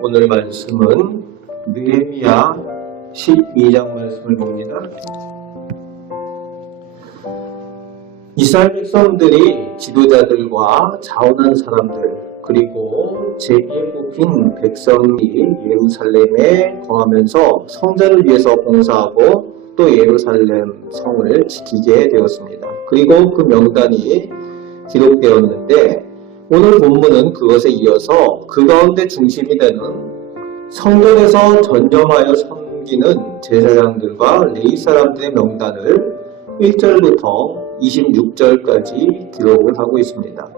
오늘 말씀은 느헤미야 12장 말씀을 봅니다. 이스라엘 백성들이 지도자들과 자원한 사람들 그리고 제비에 뽑힌 백성이 예루살렘에 거하면서 성전을 위해서 봉사하고 또 예루살렘 성을 지키게 되었습니다. 그리고 그 명단이 기록되었는데 오늘 본문은 그것에 이어서 그 가운데 중심이 되는 성전에서 전념하여 섬기는 제사장들과 레위 사람들의 명단을 1절부터 26절까지 기록을 하고 있습니다.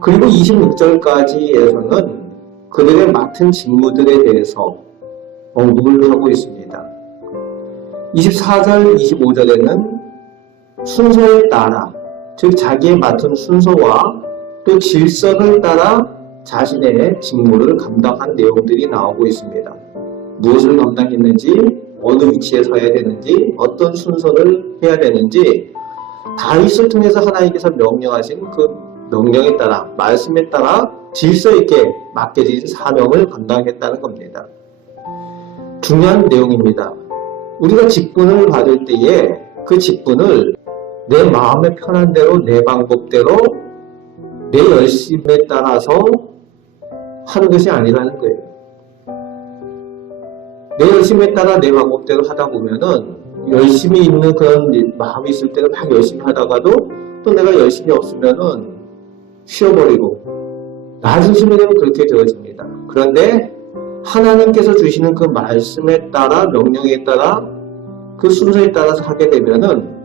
그리고 26절까지에서는 그들의 맡은 직무들에 대해서 언급을 하고 있습니다. 24절, 25절에는 순서에 따라, 즉 자기의 맡은 순서와 또 질서를 따라 자신의 직무를 감당한 내용들이 나오고 있습니다. 무엇을 감당했는지, 어느 위치에 서야 되는지, 어떤 순서를 해야 되는지 다윗을 통해서 하나님께서 명령하신 그 명령에 따라, 말씀에 따라 질서 있게 맡겨진 사명을 감당했다는 겁니다. 중요한 내용입니다. 우리가 직분을 받을 때에 그 직분을 내 마음에 편한 대로, 내 방법대로, 내 열심에 따라서 하는 것이 아니라는 거예요. 내 열심에 따라 내 방법대로 하다 보면은 열심히 있는 그런 마음이 있을 때는 막 열심히 하다가도 또 내가 열심히 없으면은 쉬어버리고 나중심이 되면 그렇게 되어집니다. 그런데 하나님께서 주시는 그 말씀에 따라, 명령에 따라, 그 순서에 따라서 하게 되면은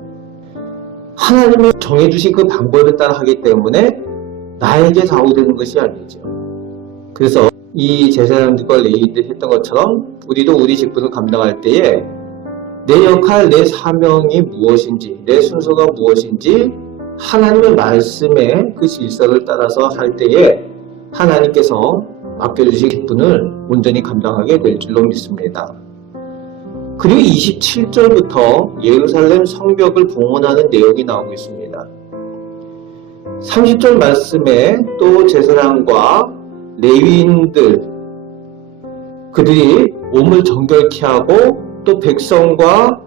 하나님이 정해주신 그 방법에 따라 하기 때문에 나에게 좌우되는 것이 아니죠. 그래서 이 제사장들과 레위인들이 했던 것처럼 우리도 우리 직분을 감당할 때에 내 역할, 내 사명이 무엇인지, 내 순서가 무엇인지 하나님의 말씀에 그 질서를 따라서 할 때에 하나님께서 맡겨주신 직분을 온전히 감당하게 될 줄로 믿습니다. 그리고 27절부터 예루살렘 성벽을 봉헌하는 내용이 나오고 있습니다. 30절 말씀에 또 제사장과 레위인들 그들이 몸을 정결케 하고 또 백성과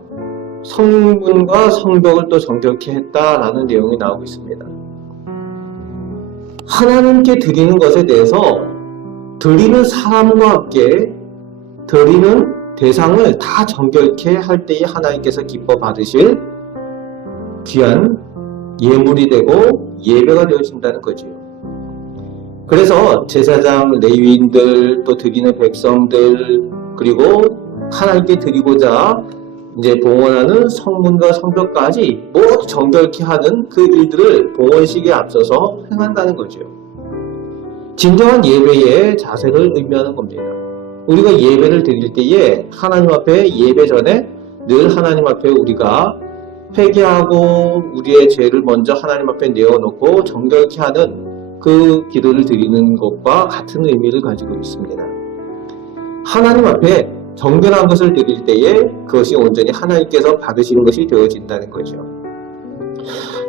성문과 성벽을 또 정결케 했다라는 내용이 나오고 있습니다. 하나님께 드리는 것에 대해서 드리는 사람과 함께 드리는 대상을 다 정결케 할 때에 하나님께서 기뻐 받으실 귀한 예물이 되고 예배가 되어진다는 거죠. 그래서 제사장, 레위인들, 또 드리는 백성들, 그리고 하나님께 드리고자 이제 봉헌하는 성문과 성벽까지 모두 정결케 하는 그 일들을 봉헌식에 앞서서 행한다는 거죠. 진정한 예배의 자세를 의미하는 겁니다. 우리가 예배를 드릴 때에 하나님 앞에 예배 전에 늘 하나님 앞에 우리가 회개하고 우리의 죄를 먼저 하나님 앞에 내어놓고 정결케 하는 그 기도를 드리는 것과 같은 의미를 가지고 있습니다. 하나님 앞에 정결한 것을 드릴 때에 그것이 온전히 하나님께서 받으시는 것이 되어진다는 거죠.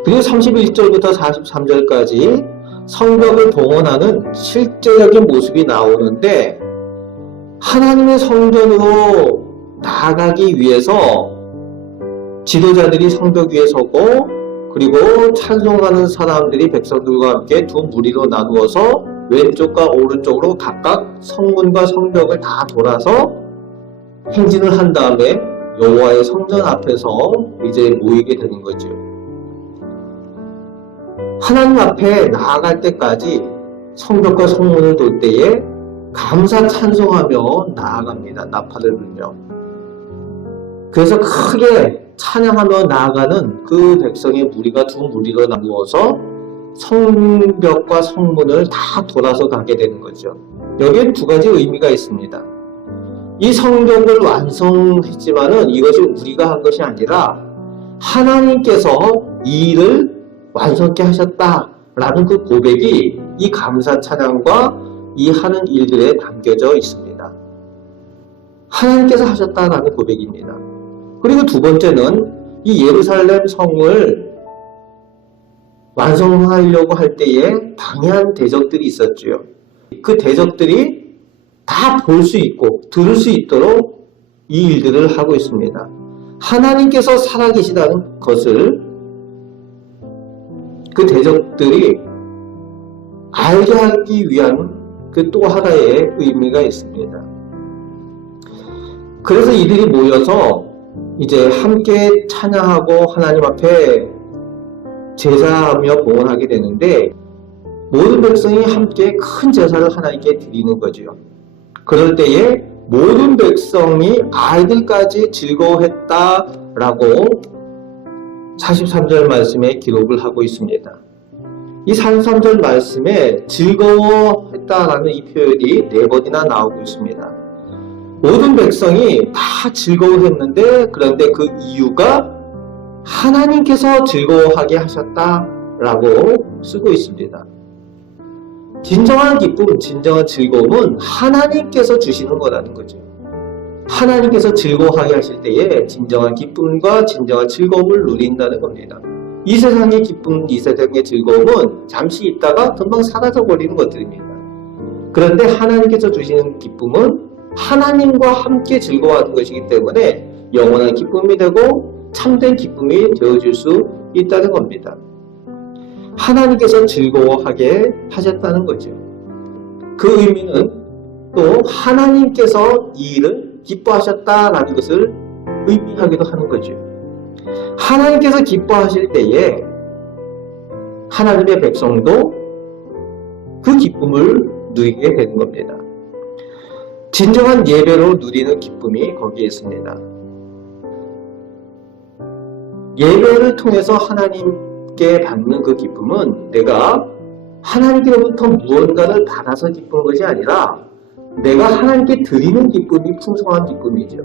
그리고 31절부터 43절까지 성벽을 봉헌하는 실제적인 모습이 나오는데 하나님의 성전으로 나아가기 위해서 지도자들이 성벽 위에 서고 그리고 찬송하는 사람들이 백성들과 함께 두 무리로 나누어서 왼쪽과 오른쪽으로 각각 성문과 성벽을 다 돌아서 행진을 한 다음에 여호와의 성전 앞에서 이제 모이게 되는 거죠. 하나님 앞에 나아갈 때까지 성벽과 성문을 돌 때에 감사 찬송하며 나아갑니다. 나팔을 불며. 그래서 크게 찬양하며 나아가는 그 백성의 무리가 두 무리로 나누어서 성벽과 성문을 다 돌아서 가게 되는 거죠. 여기에 두 가지 의미가 있습니다. 이 성벽을 완성했지만은 이것이 우리가 한 것이 아니라 하나님께서 이 일을 완성케 하셨다라는 그 고백이 이 감사 찬양과 이 하는 일들에 담겨져 있습니다. 하나님께서 하셨다라는 고백입니다. 그리고 두 번째는 이 예루살렘 성을 완성하려고 할 때에 방해한 대적들이 있었죠. 그 대적들이 다 볼 수 있고 들을 수 있도록 이 일들을 하고 있습니다. 하나님께서 살아계시다는 것을 그 대적들이 알게 하기 위한 그 또 하나의 의미가 있습니다. 그래서 이들이 모여서 이제 함께 찬양하고 하나님 앞에 제사하며 봉헌하게 되는데, 모든 백성이 함께 큰 제사를 하나님께 드리는 거죠. 그럴 때에 모든 백성이 아이들까지 즐거워했다라고 43절 말씀에 기록을 하고 있습니다. 이 43절 말씀에 즐거워했다라는 이 표현이 4번이나 나오고 있습니다. 모든 백성이 다 즐거워했는데, 그런데 그 이유가 하나님께서 즐거워하게 하셨다라고 쓰고 있습니다. 진정한 기쁨, 진정한 즐거움은 하나님께서 주시는 거라는 거죠. 하나님께서 즐거워하게 하실 때에 진정한 기쁨과 진정한 즐거움을 누린다는 겁니다. 이 세상의 기쁨, 이 세상의 즐거움은 잠시 있다가 금방 사라져버리는 것들입니다. 그런데 하나님께서 주시는 기쁨은 하나님과 함께 즐거워하는 것이기 때문에 영원한 기쁨이 되고 참된 기쁨이 되어줄 수 있다는 겁니다. 하나님께서 즐거워하게 하셨다는 거죠. 그 의미는 또 하나님께서 이 일을 기뻐하셨다라는 것을 의미하기도 하는 거죠. 하나님께서 기뻐하실 때에 하나님의 백성도 그 기쁨을 누리게 되는 겁니다. 진정한 예배로 누리는 기쁨이 거기에 있습니다. 예배를 통해서 하나님께 받는 그 기쁨은 내가 하나님께로부터 무언가를 받아서 기쁜 것이 아니라 내가 하나님께 드리는 기쁨이 풍성한 기쁨이죠.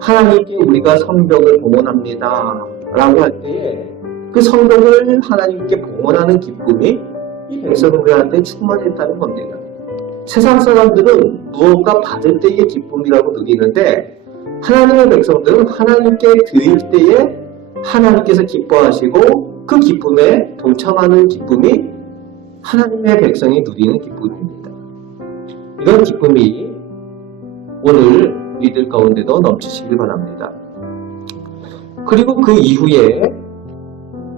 하나님께 우리가 성벽을 봉헌합니다 라고 할 때에 그 성벽을 하나님께 봉헌하는 기쁨이 이 백성들한테 충만했다는 겁니다. 세상 사람들은 무언가 받을 때의 기쁨이라고 누리는데, 하나님의 백성들은 하나님께 드릴 때에 하나님께서 기뻐하시고 그 기쁨에 동참하는 기쁨이 하나님의 백성이 누리는 기쁨입니다. 이런 기쁨이 오늘 우리들 가운데도 넘치시길 바랍니다. 그리고 그 이후에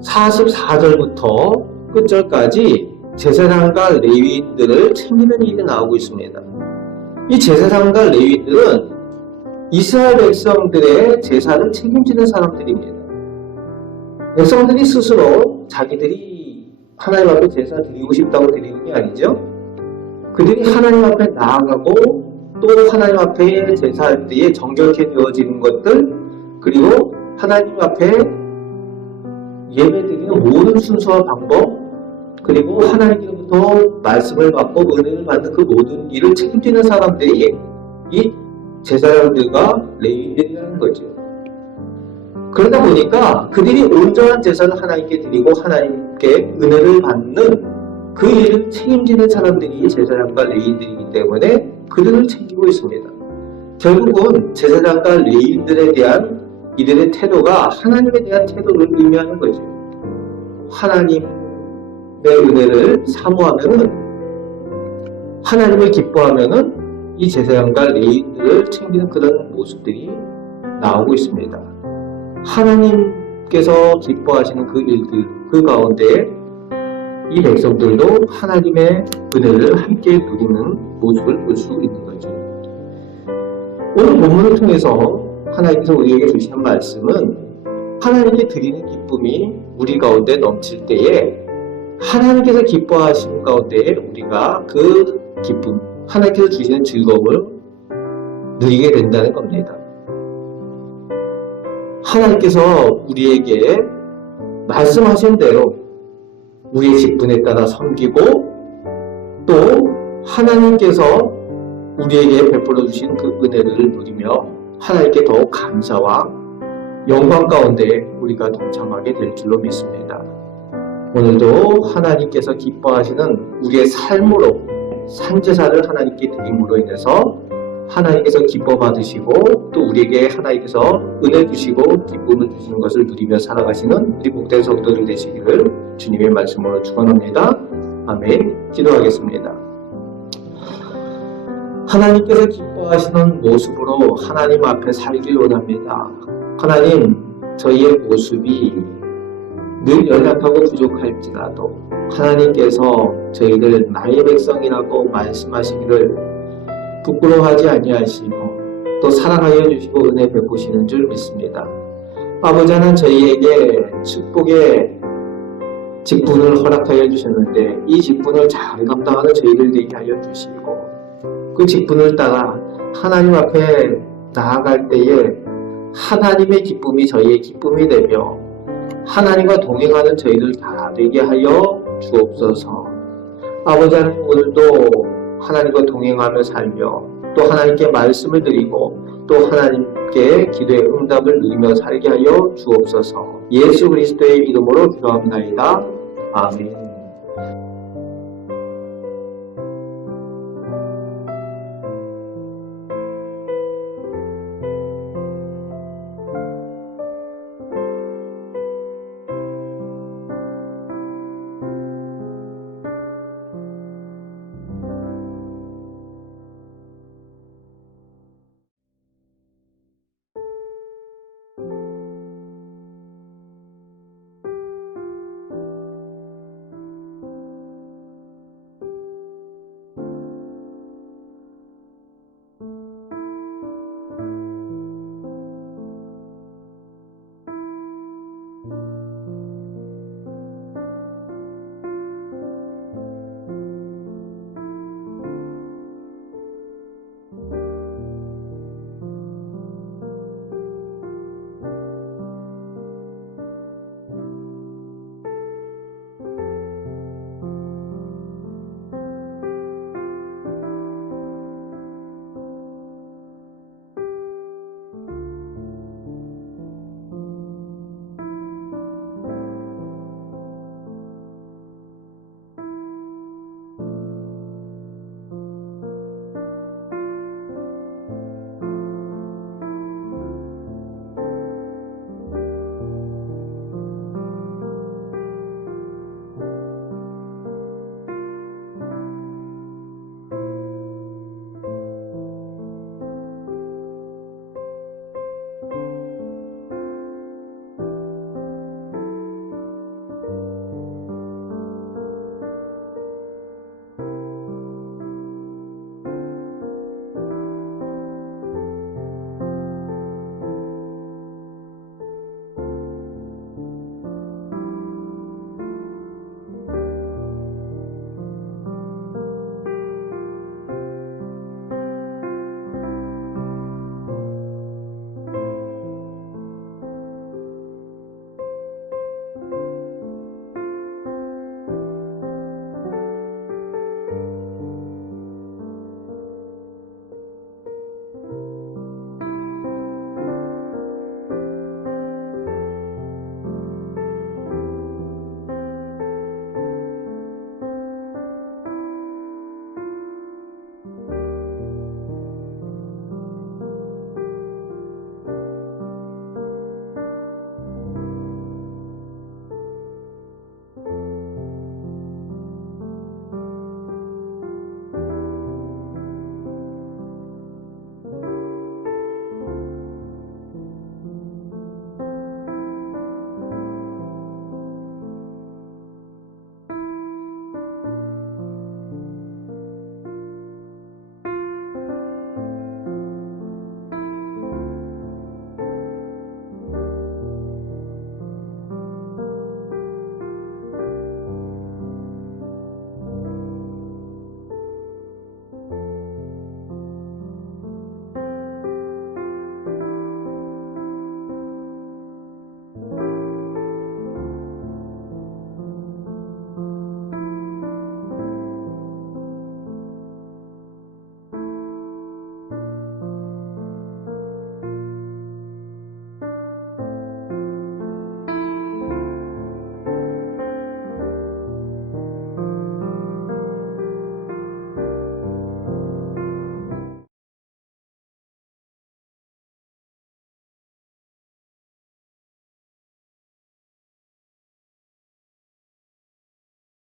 44절부터 끝절까지 제사장과 레위인들을 챙기는 일이 나오고 있습니다. 이 제사장과 레위인들은 이스라엘 백성들의 제사를 책임지는 사람들입니다. 백성들이 스스로 자기들이 하나님 앞에 제사 드리고 싶다고 드리는 게 아니죠. 그들이 하나님 앞에 나아가고 또 하나님 앞에 제사할 때에 정결케 되어지는 것들, 그리고 하나님 앞에 예배드리는 모든 순서와 방법, 그리고 하나님께로부터 말씀을 받고 은혜를 받는 그 모든 일을 책임지는 사람들이 이 제사장들과 레위인들이라는 거죠. 그러다 보니까 그들이 온전한 제사를 하나님께 드리고 하나님께 은혜를 받는 그 일을 책임지는 사람들이 제사장과 레위인들이기 때문에 그들을 챙기고 있습니다. 결국은 제사장과 레위인들에 대한 이들의 태도가 하나님에 대한 태도를 의미하는 거죠. 하나님의 은혜를 사모하면은, 하나님을 기뻐하면은 이 제사장과 레위인들을 챙기는 그런 모습들이 나오고 있습니다. 하나님께서 기뻐하시는 그 일들, 그 가운데 이 백성들도 하나님의 은혜를 함께 누리는 모습을 볼 수 있는 거죠. 오늘 본문을 통해서 하나님께서 우리에게 주시는 말씀은 하나님께 드리는 기쁨이 우리 가운데 넘칠 때에 하나님께서 기뻐하시는 가운데 우리가 그 기쁨, 하나님께서 주시는 즐거움을 누리게 된다는 겁니다. 하나님께서 우리에게 말씀하신 대로 우리의 직분에 따라 섬기고, 또 하나님께서 우리에게 베풀어 주신 그 은혜를 누리며 하나님께 더욱 감사와 영광 가운데 우리가 동참하게 될 줄로 믿습니다. 오늘도 하나님께서 기뻐하시는 우리의 삶으로 산제사를 하나님께 드림으로 인해서 하나님께서 기뻐 받으시고 또 우리에게 하나님께서 은혜 주시고 기쁨을 주시는 것을 누리며 살아가시는 우리 복된 성도들 되시기를 주님의 말씀으로 축원합니다. 아멘. 기도하겠습니다. 하나님께서 기뻐하시는 모습으로 하나님 앞에 살길 원합니다. 하나님, 저희의 모습이 늘 연약하고 부족할지라도 하나님께서 저희들 나의 백성이라고 말씀하시기를 부끄러워하지 아니하시고 또 사랑하여 주시고 은혜 베푸시는 줄 믿습니다. 아버지 하나님, 저희에게 축복의 직분을 허락하여 주셨는데 이 직분을 잘 감당하는 저희들 되게 하여 주시고 그 직분을 따라 하나님 앞에 나아갈 때에 하나님의 기쁨이 저희의 기쁨이 되며 하나님과 동행하는 저희들 다 되게 하여 주옵소서. 아버지 하나님, 오늘도 하나님과 동행하며 살며 또 하나님께 말씀을 드리고 또 하나님께 기도의 응답을 누리며 살게 하여 주옵소서. 예수 그리스도의 이름으로 기도합나이다. 아멘.